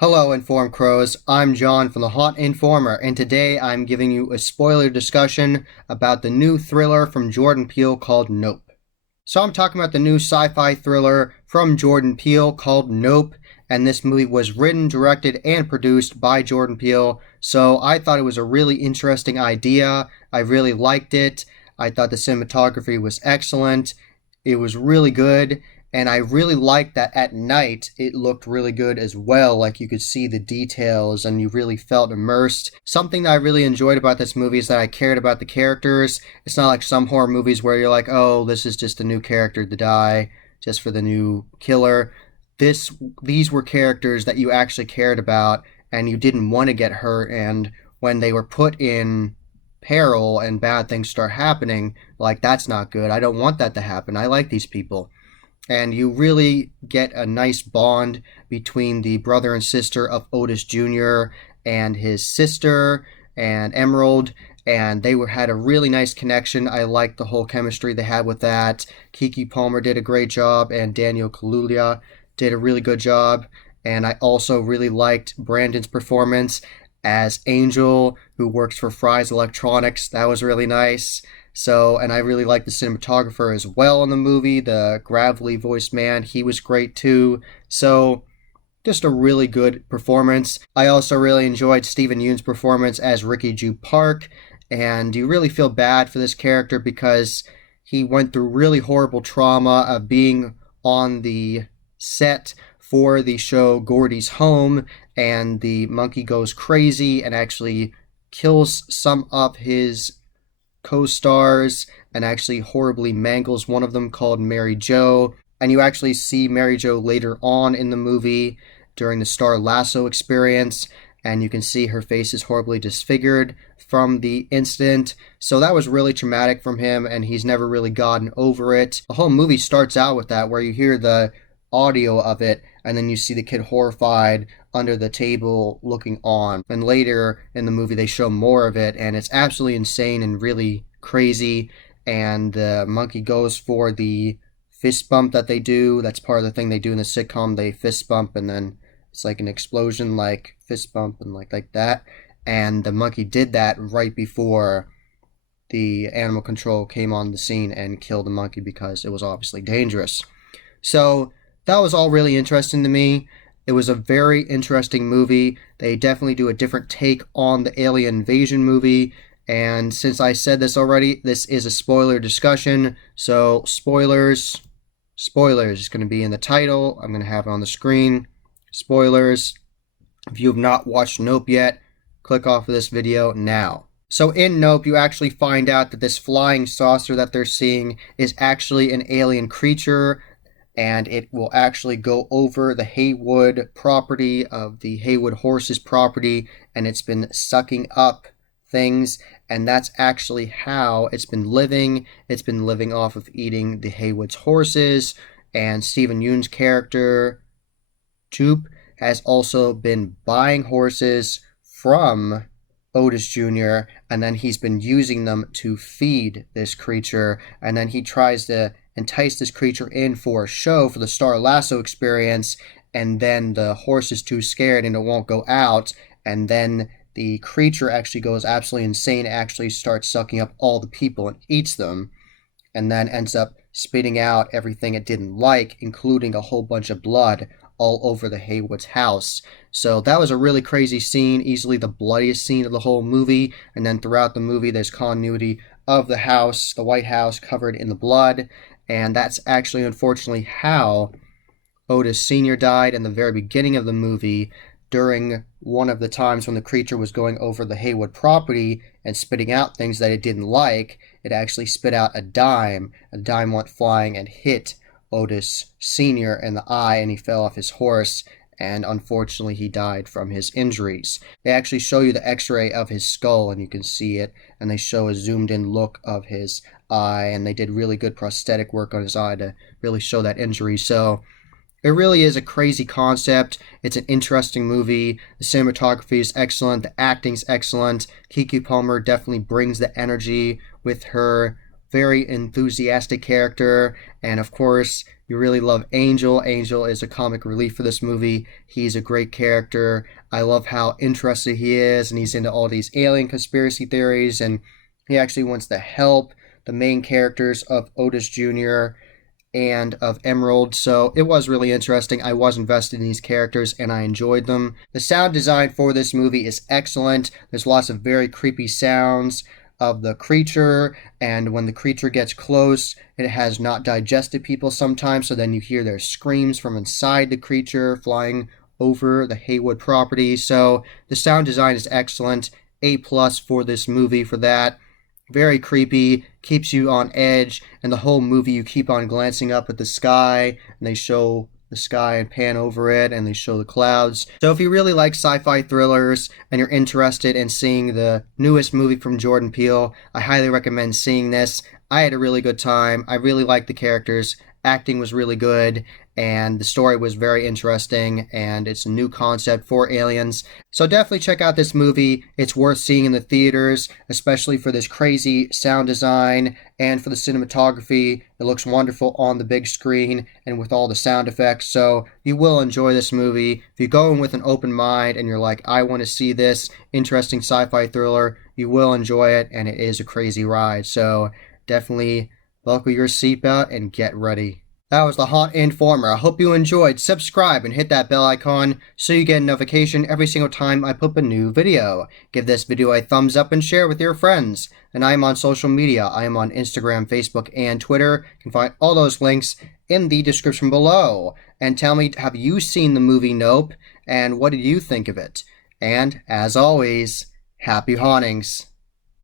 Hello, Informed Crows. I'm John from the Hot Informer, and today I'm giving you a spoiler discussion about the new thriller from Jordan Peele called Nope. So I'm talking about the new sci-fi thriller from Jordan Peele called Nope, and this movie was written, directed, and produced by Jordan Peele, so I thought it was a really interesting idea. I really liked it. I thought the cinematography was excellent. It was really good, and I really liked that at night it looked really good as well. Like you could see the details and you really felt immersed. Something that I really enjoyed about this movie is that I cared about the characters. It's not like some horror movies where you're like, oh, this is just a new character to die just for the new killer. These were characters that you actually cared about and you didn't want to get hurt, and when they were put in peril and bad things start happening, like that's not good. I don't want that to happen. I like these people. And you really get a nice bond between the brother and sister of Otis Jr. and his sister and Emerald, and had a really nice connection. I liked the whole chemistry they had with that. Keke Palmer did a great job, and Daniel Kaluuya did a really good job. And I also really liked Brandon's performance as Angel, who works for Fry's Electronics. That was really nice. So, and I really like the cinematographer as well in the movie, the gravelly voiced man. He was great too. So, just a really good performance. I also really enjoyed Stephen Yeun's performance as Ricky Ju Park, and you really feel bad for this character because he went through really horrible trauma of being on the set for the show Gordy's Home, and the monkey goes crazy and actually kills some of his co-stars and actually horribly mangles one of them called Mary Jo. And you actually see Mary Jo later on in the movie during the Star Lasso experience, and you can see her face is horribly disfigured from the incident. So that was really traumatic from him, and he's never really gotten over it. The whole movie starts out with that, where you hear the audio of it, and then you see the kid horrified under the table looking on. And later in the movie they show more of it, and it's absolutely insane and really crazy. And the monkey goes for the fist bump that they do. That's part of the thing they do in the sitcom. They fist bump, and then it's like an explosion, like fist bump and like that. And the monkey did that right before the animal control came on the scene and killed the monkey because it was obviously dangerous. So that was all really interesting to me. It was a very interesting movie. They definitely do a different take on the alien invasion movie. And since I said this already, this is a spoiler discussion. So spoilers is going to be in the title. I'm going to have it on the screen. Spoilers. If you have not watched Nope yet, click off of this video now. So in Nope, you actually find out that this flying saucer that they're seeing is actually an alien creature, and it will actually go over the Haywood property of the Haywood horses property, and it's been sucking up things, and that's actually how it's been living. It's been living off of eating the Haywood's horses, and Stephen Yeun's character, Joop, has also been buying horses from Otis Jr., and then he's been using them to feed this creature, and then he tries to entice this creature in for a show for the Star Lasso experience, and then the horse is too scared and it won't go out, and then the creature actually goes absolutely insane, actually starts sucking up all the people and eats them, and then ends up spitting out everything it didn't like, including a whole bunch of blood all over the Haywood's house. So that was a really crazy scene, easily the bloodiest scene of the whole movie, and then throughout the movie there's continuity of the house, the White House, covered in the blood. And that's actually, unfortunately, how Otis Sr. died in the very beginning of the movie. During one of the times when the creature was going over the Haywood property and spitting out things that it didn't like, it actually spit out a dime. A dime went flying and hit Otis Sr. in the eye, and he fell off his horse, and unfortunately he died from his injuries. They actually show you the x-ray of his skull, and you can see it, and they show a zoomed in look of his eye, and they did really good prosthetic work on his eye to really show that injury. So it really is a crazy concept. It's an interesting movie. The cinematography is excellent. The acting's excellent. Keke Palmer definitely brings the energy with her very enthusiastic character. And of course, you really love Angel. Angel is a comic relief for this movie. He's a great character. I love how interested he is, and he's into all these alien conspiracy theories, and he actually wants to help the main characters of Otis Jr. and of Emerald. So it was really interesting. I was invested in these characters and I enjoyed them. The sound design for this movie is excellent. There's lots of very creepy sounds of the creature, and when the creature gets close, it has not digested people sometimes, so then you hear their screams from inside the creature flying over the Haywood property. So the sound design is excellent. A plus for this movie for that. Very creepy, keeps you on edge, and the whole movie you keep on glancing up at the sky, and they show the sky and pan over it, and they show the clouds. So if you really like sci-fi thrillers and you're interested in seeing the newest movie from Jordan Peele, I highly recommend seeing this. I had a really good time. I really liked the characters. Acting was really good, and the story was very interesting, and it's a new concept for aliens. So definitely check out this movie. It's worth seeing in the theaters, especially for this crazy sound design and for the cinematography. It looks wonderful on the big screen and with all the sound effects. So you will enjoy this movie. If you go in with an open mind and you're like, I want to see this interesting sci-fi thriller, you will enjoy it, and it is a crazy ride. So definitely buckle your seatbelt and get ready. That was the Haunt Informer. I hope you enjoyed. Subscribe and hit that bell icon so you get a notification every single time I put up a new video. Give this video a thumbs up and share with your friends. And I am on social media. I am on Instagram, Facebook, and Twitter. You can find all those links in the description below. And tell me, have you seen the movie Nope? And what did you think of it? And as always, happy hauntings.